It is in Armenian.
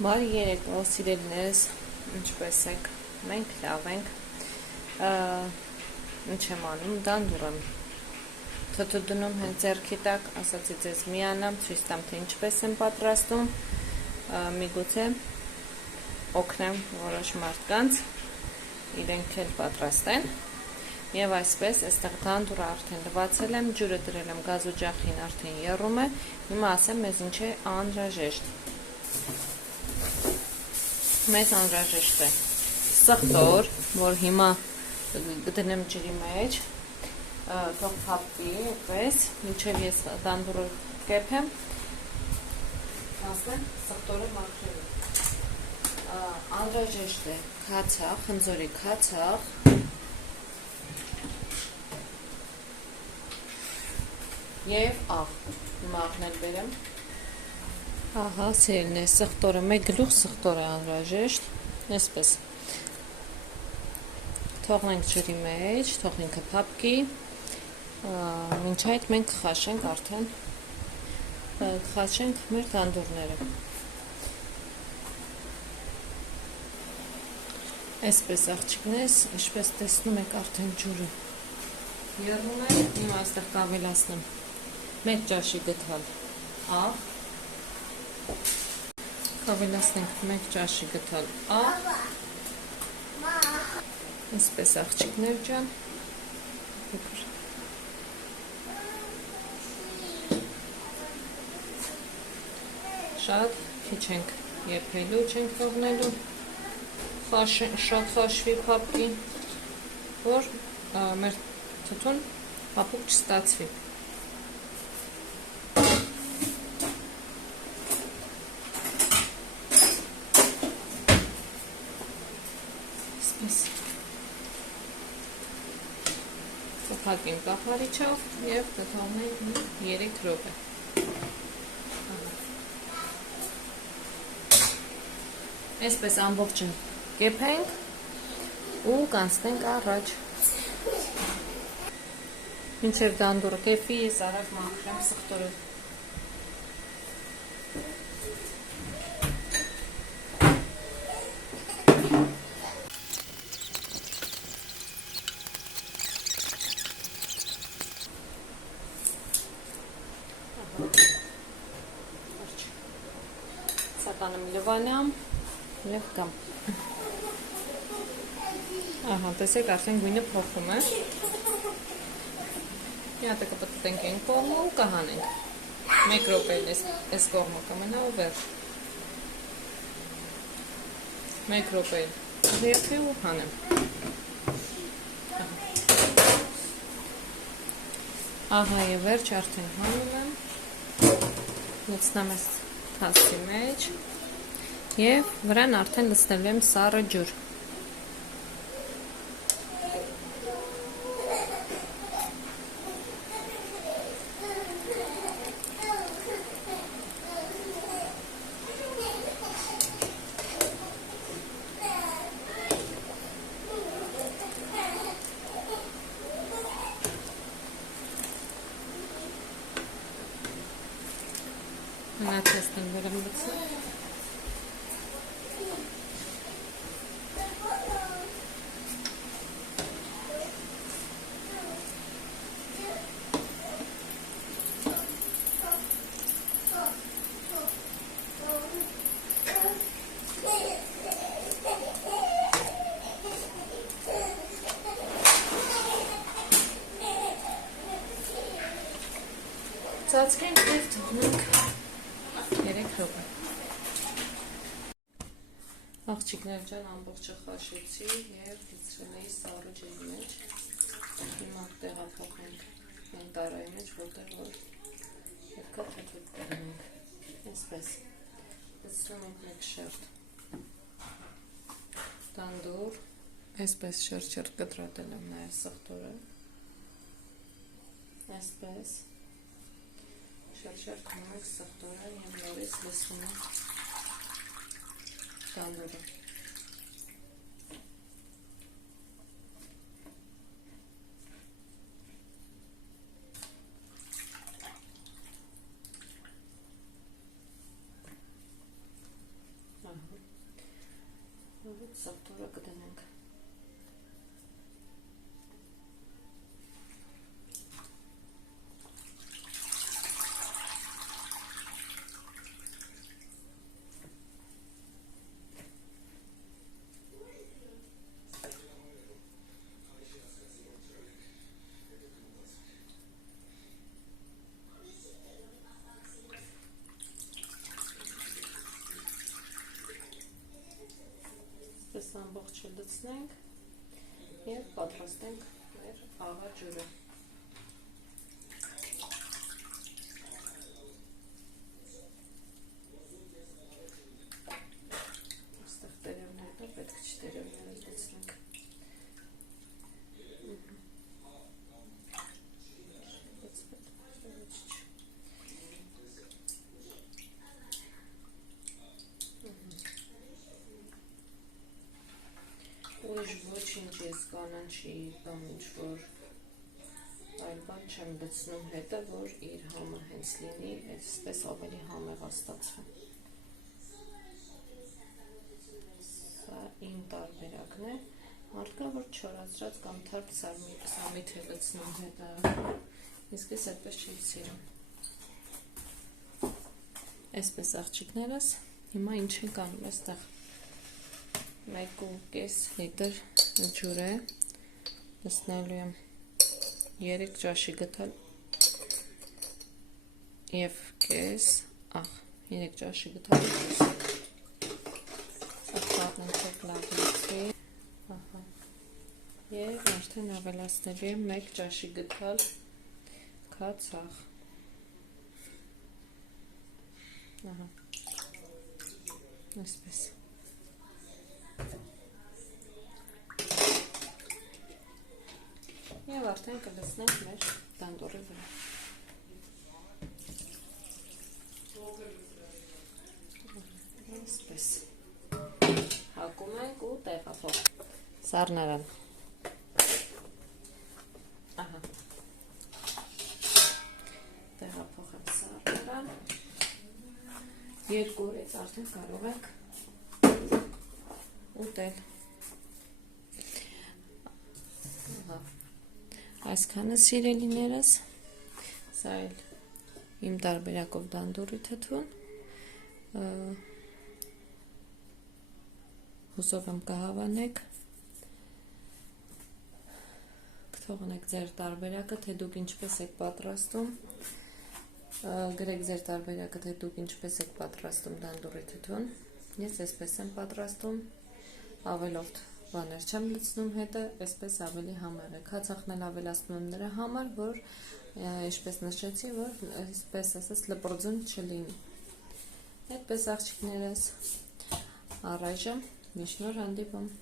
Բարի երեկո, սիրելիներս, ինչպես եք, մենք լավ ենք, ինչ եմ անում, դանդուր եմ թթու դնում հենց ձեռքի տակ, ասացի ձեզ միանամ, ցույց տամ, թե ինչպես եմ պատրաստում, միգուցե օգնեմ որոշ մարդկանց, իրենք էլ պատրաստեն, եւ այսպես, այստեղ դանդուրը արդեն լվացել եմ, ջուրը դրել եմ գազօջախին, արդեն եռում է, հիմա ասեմ մեզ ինչ է անհրաժեշտ։ Մեզ անհրաժեշտ է սխտոր, որ հիմա գտնեմ ջրի մեջ, թող փափվի, այդպես, մինչև ես դանդուրը կեփեմ, ասեմ սխտորը մաքրելու։ Անհրաժեշտ է քացախ, խնձորի քացախ, եւ աղ, հիմա աղն էլ բերեմ։ Ահա, սիրելին է, սխտորը, մեկ գլուխ սխտոր է անհրաժեշտ, այսպես։ Թողնենք ջրի մեջ, թող ինքը փափկի, մինչ այդ մենք կխաշենք արդեն, կխաշենք մեր դանդուրները։ Այսպես աղջիկներս, ինչպես տեսնում եք արդեն ջուրը եռում է, հիմա այստեղ կավելացնեմ մեկ ճաշի գթալ աղ, կավելացնենք մեկ ճաշի գթալ աղ, այսպես աղջիկներ ջան, շատ քիչ ենք եփելու, չենք թողնելու, շատ խաշվի փափկի, որ մեր թթուն փափուկ չստացվի։ Կփակենք կափարիչով եւ կթողնենք 3 րոպե։ Այսպես ամբողջը կեփենք ու կանցնենք առաջ։ Մինչև դանդուրը կեփի, ես արագ մաքրեմ սխտորը։ Սականում լվանամ և կամ։ Ահա, տեսեք, արդեն գույնը փոխում է։ Մի հատ կպտտենք այն կողմը ու կհանենք։ Մեկ րոպե այս կողմը կմնա ու վերջ։ Մեկ րոպե եփի ու հանեմ։ Ահա եւ վերջ արդեն հանում եմ։ Լցնեմ այս թասի մեջ եւ վրան արդեն լցնելու եմ սառը ջուր։ Մնացածն վերեմ լցնել։ Ծածկենք և թողնենք 3 րոպե։ Աղջիկներ ջան, ամբողջը խաշեցի և լցրել էի սառը ջրի մեջ։ Հիմա տեղափոխենք այն տարայի մեջ, որտեղ որ պետք է թթու դնենք։ Այսպես լցնում ենք մեկ շերտ դանդուր, այսպես շերտ կտրատել եմ նաև սխտորը, այսպես շերտ հանում ենք սխտորը և նորից լցնում ենք դանդուրը։ Սաղթորը կդնենք։ Պես ամբողջը լցնենք և պատրաստենք մեր աղա ջուրը։ Այստեղ տերևներն է, պետք չի տերևները լցնենք։ Ուրիշ ոչինչ ես կանանչի կամ ինչ-որ այլ բան չեմ լցնում հետը, որ իր համը հենց լինի, այսպես ավելի համեղ ստացվում։ Սա իմ տարբերակն է, մարդկա, որ չորացրած կամ թարմ սամիթ է լցնում հետը, իսկ ես այդպես չեմ սիրում։ Այսպես աղջիկներս, հիմա ինչ ենք անում այստեղ։ 1.5 լիտր ջուր է, լցնելու եմ 3 ճաշի գթալ և կես, 3 ճաշի գթալ սաղթարնենք լավ լցի, և արդեն ավելացնելու եմ 1 ճաշի գթալ քացախ, այսպես։ Եվ արդեն կլցնենք մեր տանդորի վրա։ Այսպես։ Հակում ենք ու տեղափոխ։ Սառնարան։ Տեղափոխեմ սառնարան։ 2 օրից արդեն կարող ենք ուտել։ Այսքանը սիրելիներս, սա էլ իմ տարբերակով դանդուրի թթուն, հուսով եմ կհավանեք, կթողնեք ձեր տարբերակը, թե դուք ինչպես եք պատրաստում, գրեք ձեր տարբերակը, թե դուք ինչպես եք պատրաստում դանդուրի թթուն, ես այսպես եմ պատրաստում, ավելորդ բաներ չեմ լցնում հետը, այսպես ավելի համեղ է։ Քացախն էլ ավելացնում եմ նրա համար, որ ինչպես նշեցի, որ այսպես ասած լպրձուն չլինի։ Այդպես աղջիկներս, առայժմ միշտ նոր հանդիպում։